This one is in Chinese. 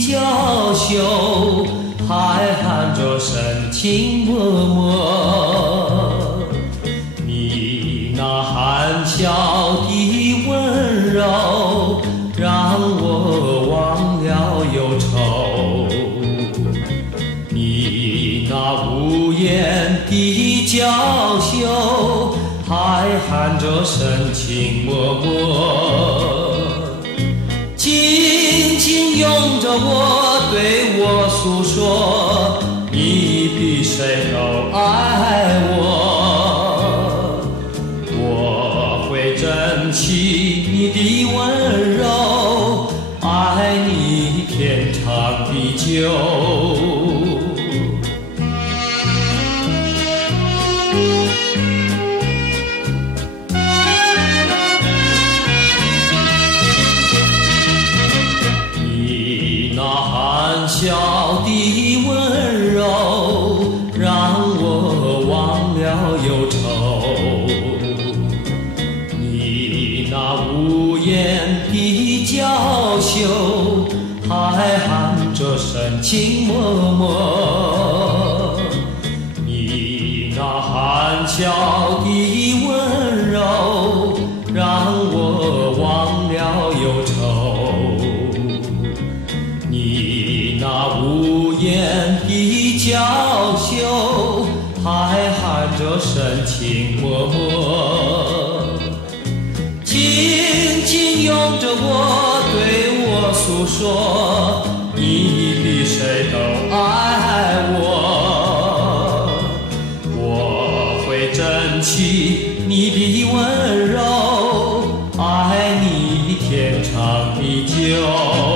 娇羞，还含着深情脉脉。你那含笑的温柔，让我忘了忧愁。你那无言的娇羞，还含着深情脉脉。紧紧拥着我，对我诉说，你比谁都爱我。我会珍惜你的温柔，爱你天长地久。含笑的温柔，让我忘了忧愁。你那无言的娇羞，还含着深情脉脉。你那含笑的温柔，让我忘了忧愁。你那无言的娇羞，还含着深情脉脉。紧紧拥着我，对我诉说，你比谁都爱我。我会珍惜你的温柔，爱你天长地久。